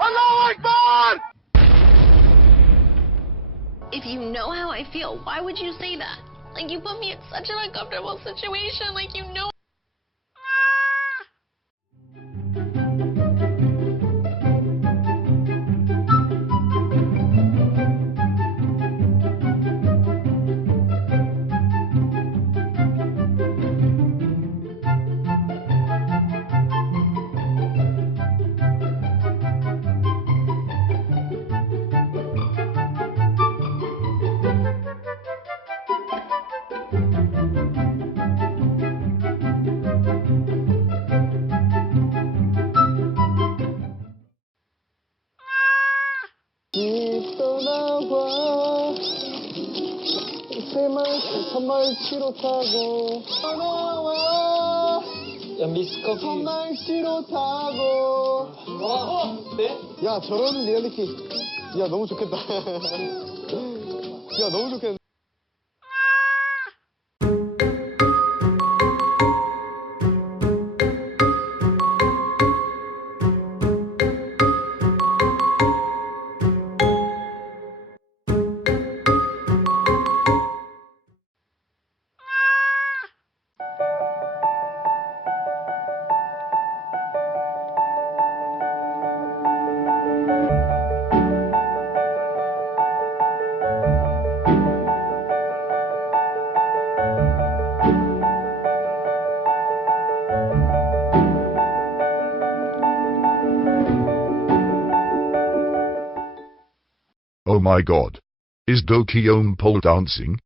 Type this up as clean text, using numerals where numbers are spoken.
Allahu Akbar! If you know how I feel, why would you say that? Like, you put me in such an uncomfortable situation, like, you know. 떠나봐 새말 선말치로 타고 떠나와 야 미스커피 선말치로 타고 네? 야 저런 리얼리티 야 너무 좋겠다 야 너무 좋겠다 Oh my god. Is Dokion pole dancing?